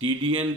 TDN,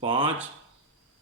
5,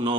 9,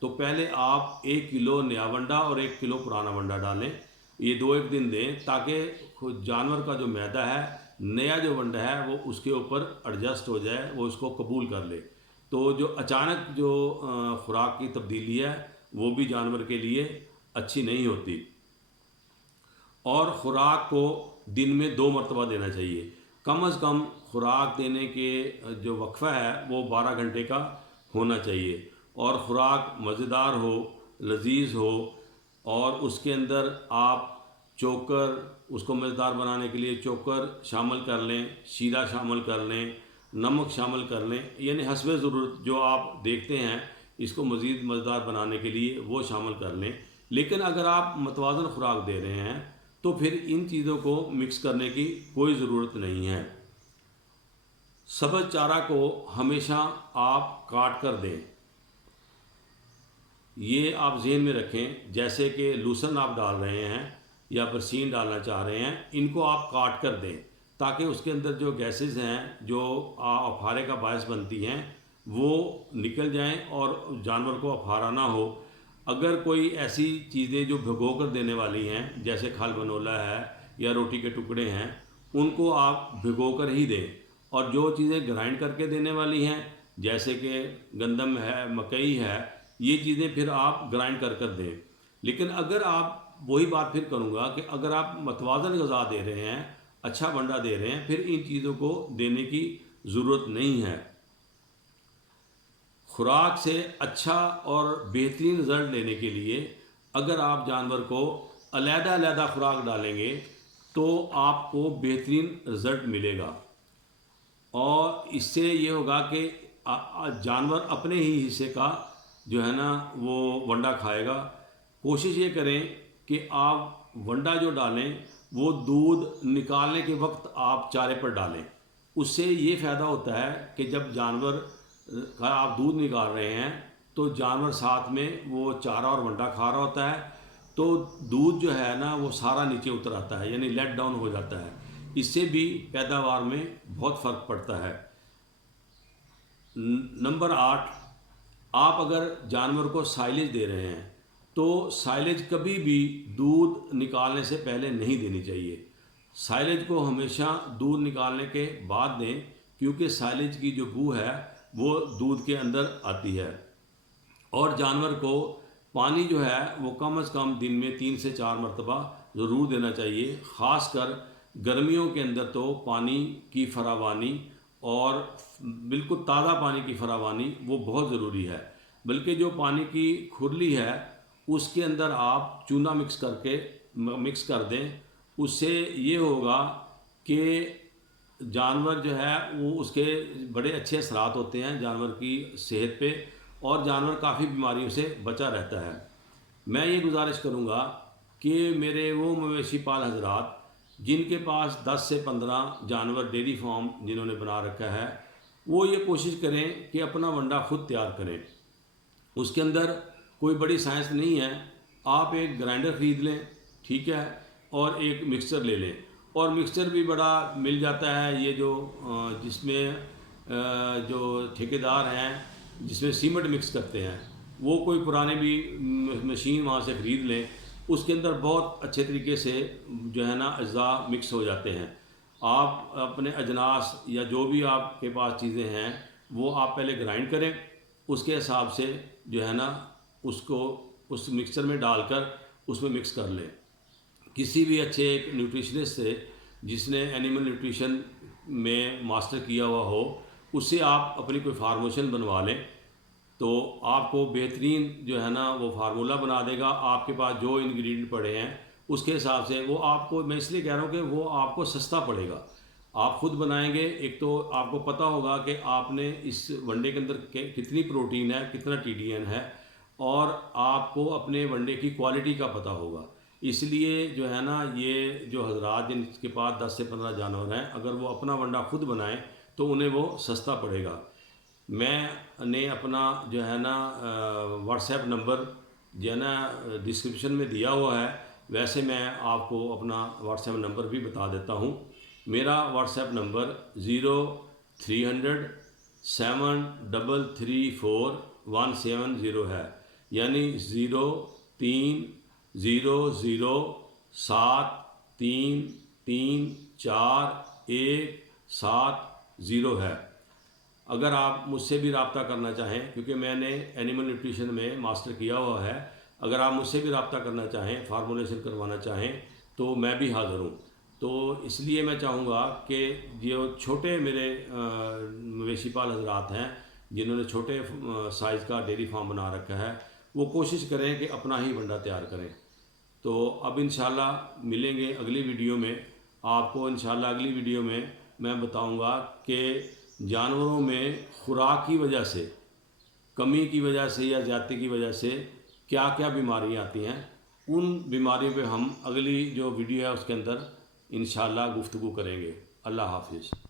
تو پہلے آپ 1 کلو نیا ونڈا اور 1 کلو پرانا ونڈا ڈالیں، یہ 2-1 دن دیں تاکہ جانور کا جو معدہ ہے نیا جو ونڈا ہے وہ اس کے اوپر ایڈجسٹ ہو جائے، وہ اس کو قبول کر لے۔ تو جو اچانک جو خوراک کی تبدیلی ہے وہ بھی جانور کے لیے اچھی نہیں ہوتی۔ اور خوراک کو دن میں 2 مرتبہ دینا چاہیے، کم از کم خوراک دینے کے جو وقفہ ہے وہ 12 گھنٹے کا ہونا چاہیے، اور خوراک مزیدار ہو، لذیذ ہو، اور اس کے اندر آپ چوکر، اس کو مزیدار بنانے کے لیے چوکر شامل کر لیں، شیرہ شامل کر لیں، نمک شامل کر لیں، یعنی حسب ضرورت جو آپ دیکھتے ہیں اس کو مزید مزیدار بنانے کے لیے وہ شامل کر لیں۔ لیکن اگر آپ متوازن خوراک دے رہے ہیں تو پھر ان چیزوں کو مکس کرنے کی کوئی ضرورت نہیں ہے۔ سبز چارہ کو ہمیشہ آپ کاٹ کر دیں، یہ آپ ذہن میں رکھیں، جیسے کہ لوسن آپ ڈال رہے ہیں یا برسین ڈالنا چاہ رہے ہیں، ان کو آپ کاٹ کر دیں تاکہ اس کے اندر جو گیسز ہیں جو افارے کا باعث بنتی ہیں وہ نکل جائیں اور جانور کو افارہ نہ ہو۔ اگر کوئی ایسی چیزیں جو بھگو کر دینے والی ہیں جیسے کھل بنولا ہے یا روٹی کے ٹکڑے ہیں، ان کو آپ بھگو کر ہی دیں، اور جو چیزیں گرائنڈ کر کے دینے والی ہیں جیسے کہ گندم ہے، مکئی ہے، یہ چیزیں پھر آپ گرائنڈ کر کر دیں۔ لیکن اگر آپ وہی بات پھر کروں گا کہ اگر آپ متوازن غذا دے رہے ہیں، اچھا ونڈا دے رہے ہیں، پھر ان چیزوں کو دینے کی ضرورت نہیں ہے۔ خوراک سے اچھا اور بہترین رزلٹ لینے کے لیے اگر آپ جانور کو علیحدہ علیحدہ خوراک ڈالیں گے تو آپ کو بہترین رزلٹ ملے گا، اور اس سے یہ ہوگا کہ جانور اپنے ہی حصے کا جو ہے نا وہ ونڈا کھائے گا۔ کوشش یہ کریں کہ آپ ونڈا جو ڈالیں وہ دودھ نکالنے کے وقت آپ چارے پر ڈالیں، اس سے یہ فائدہ ہوتا ہے کہ جب جانور کا آپ دودھ نکال رہے ہیں تو جانور ساتھ میں وہ چارہ اور ونڈا کھا رہا ہوتا ہے، تو دودھ جو ہے نا وہ سارا نیچے اتر آتا ہے، یعنی لیٹ ڈاؤن ہو جاتا ہے، اس سے بھی پیداوار میں بہت فرق پڑتا ہے۔ نمبر 8، آپ اگر جانور کو سائلیج دے رہے ہیں تو سائلیج کبھی بھی دودھ نکالنے سے پہلے نہیں دینی چاہیے، سائلیج کو ہمیشہ دودھ نکالنے کے بعد دیں، کیونکہ سائلیج کی جو بو ہے وہ دودھ کے اندر آتی ہے۔ اور جانور کو پانی جو ہے وہ کم از کم دن میں 3 سے 4 مرتبہ ضرور دینا چاہیے، خاص کر گرمیوں کے اندر تو پانی کی فراوانی اور بالکل تازہ پانی کی فراوانی وہ بہت ضروری ہے۔ بلکہ جو پانی کی کھرلی ہے اس کے اندر آپ چونا مکس کر دیں، اس سے یہ ہوگا کہ جانور جو ہے وہ اس کے بڑے اچھے اثرات ہوتے ہیں جانور کی صحت پہ، اور جانور کافی بیماریوں سے بچا رہتا ہے۔ میں یہ گزارش کروں گا کہ میرے وہ مویشی پال حضرات جن کے پاس 10 سے 15 جانور ڈیری فارم جنہوں نے بنا رکھا ہے، وہ یہ کوشش کریں کہ اپنا ونڈا خود تیار کریں۔ اس کے اندر کوئی بڑی سائنس نہیں ہے، آپ ایک گرائنڈر خرید لیں، ٹھیک ہے، اور ایک مکسچر لے لیں، اور مکسچر بھی بڑا مل جاتا ہے، یہ جو جس میں جو ٹھیکیدار ہیں جس میں سیمنٹ مکس کرتے ہیں، وہ کوئی پرانے بھی مشین وہاں سے خرید لیں، اس کے اندر بہت اچھے طریقے سے جو ہے نا اجزاء مکس ہو جاتے ہیں۔ آپ اپنے اجناس یا جو بھی آپ کے پاس چیزیں ہیں وہ آپ پہلے گرائنڈ کریں، اس کے حساب سے جو ہے نا اس کو اس مکسچر میں ڈال کر اس میں مکس کر لیں۔ کسی بھی اچھے ایک نیوٹریشنسٹ سے جس نے اینیمل نیوٹریشن میں ماسٹر کیا ہوا ہو، اس سے آپ اپنی کوئی فارمولیشن بنوا لیں تو آپ کو بہترین جو ہے نا وہ فارمولہ بنا دے گا۔ آپ کے پاس جو انگریڈینٹ پڑے ہیں اس کے حساب سے وہ آپ کو، میں اس لیے کہہ رہا ہوں کہ وہ آپ کو سستا پڑے گا۔ آپ خود بنائیں گے، ایک تو آپ کو پتہ ہوگا کہ آپ نے اس ونڈے کے اندر کتنی پروٹین ہے، کتنا ٹی ڈی این ہے، اور آپ کو اپنے ونڈے کی کوالٹی کا پتہ ہوگا۔ اس لیے جو ہے نا یہ جو حضرات جن کے پاس 10 سے 15 جانور ہیں، اگر وہ اپنا ونڈا خود بنائیں تو انہیں وہ سستا پڑے گا۔ میں نے اپنا جو ہے نا واٹس ایپ نمبر جو ہے نا ڈسکرپشن میں دیا ہوا ہے، ویسے میں آپ کو اپنا واٹس ایپ نمبر بھی بتا دیتا ہوں۔ میرا واٹس ایپ نمبر 0300 734 170 ہے، یعنی 0300733417 ہے۔ اگر آپ مجھ سے بھی رابطہ کرنا چاہیں، کیونکہ میں نے اینیمل نیوٹریشن میں ماسٹر کیا ہوا ہے، اگر آپ مجھ سے بھی رابطہ کرنا چاہیں، فارمولیشن کروانا چاہیں تو میں بھی حاضر ہوں۔ تو اس لیے میں چاہوں گا کہ جو چھوٹے میرے مویشی پال حضرات ہیں، جنہوں نے چھوٹے سائز کا ڈیری فارم بنا رکھا ہے، وہ کوشش کریں کہ اپنا ہی بنڈا تیار کریں۔ تو اب انشاءاللہ ملیں گے اگلی ویڈیو میں۔ آپ کو انشاءاللہ اگلی ویڈیو میں میں بتاؤں گا کہ جانوروں میں خوراک کی وجہ سے، کمی کی وجہ سے یا زیادتی کی وجہ سے کیا کیا بیماریاں آتی ہیں۔ ان بیماریوں پہ ہم اگلی جو ویڈیو ہے اس کے اندر انشاءاللہ گفتگو کریں گے۔ اللہ حافظ۔